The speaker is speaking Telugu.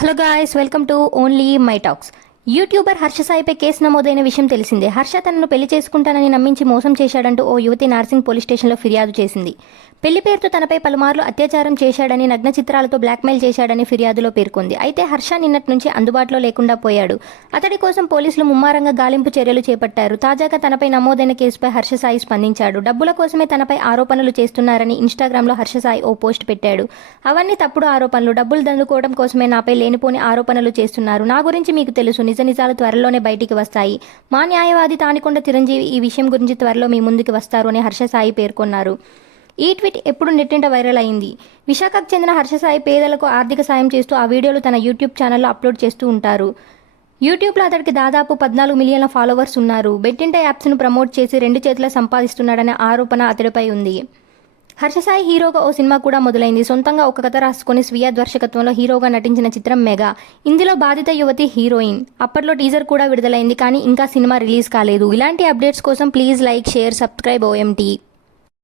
Hello guys, welcome to only my talks. YouTuber Harsha సాయిపై కేసు నమోదైన విషయం తెలిసిందే. హర్ష తనను పెళ్లి చేసుకుంటానని నమ్మించి మోసం చేశాడంటూ ఓ యువతి నార్సింగ్ పోలీస్ స్టేషన్లో ఫిర్యాదు చేసింది. పెళ్లి పేరుతో తనపై పలుమార్లు అత్యాచారం చేశాడని, నగ్న చిత్రాలతో బ్లాక్మెయిల్ చేశాడని ఫిర్యాదులో పేర్కొంది. అయితే హర్ష నిన్నటి నుంచి అందుబాటులో లేకుండా పోయాడు. అతడి కోసం పోలీసులు ముమ్మారంగా గాలింపు చర్యలు చేపట్టారు. తాజాగా తనపై నమోదైన కేసుపై హర్ష సాయి స్పందించాడు. డబ్బుల కోసమే తనపై ఆరోపణలు చేస్తున్నారని ఇన్స్టాగ్రామ్లో హర్ష సాయి ఓ పోస్ట్ పెట్టాడు. అవన్నీ తప్పుడు ఆరోపణలు. డబ్బులు దండుకోవడం కోసమే నాపై లేనిపోని ఆరోపణలు చేస్తున్నారు. నా గురించి మీకు తెలుసు. నిజాలు త్వరలోనే బయటికి వస్తాయి. మా న్యాయవాది తానికొండ చిరంజీవి ఈ విషయం గురించి త్వరలో మీ ముందుకు వస్తారు అని హర్ష సాయి పేర్కొన్నారు. ఈ ట్వీట్ ఎప్పుడు నెట్టింట వైరల్ అయింది. విశాఖకు చెందిన హర్ష సాయి పేదలకు ఆర్థిక సాయం చేస్తూ ఆ వీడియోలు తన యూట్యూబ్ ఛానల్లో అప్లోడ్ చేస్తూ ఉంటారు. యూట్యూబ్లో అతడికి దాదాపు 14 మిలియన్ల ఫాలోవర్స్ ఉన్నారు. బెట్టింట యాప్స్ను ప్రమోట్ చేసి 2 చేతుల సంపాదిస్తున్నాడనే ఆరోపణ అతడిపై ఉంది. హర్ష సాయి హీరోగా ఓ సినిమా కూడా మొదలైంది. సొంతంగా ఒక కథ రాసుకుని స్వీయ దర్శకత్వంలో హీరోగా నటించిన చిత్రం మెగా. ఇందులో బాధిత యువతి హీరోయిన్. అప్పట్లో టీజర్ కూడా విడుదలైంది, కానీ ఇంకా సినిమా రిలీజ్ కాలేదు. ఇలాంటి అప్డేట్స్ కోసం please like, share, subscribe OMT.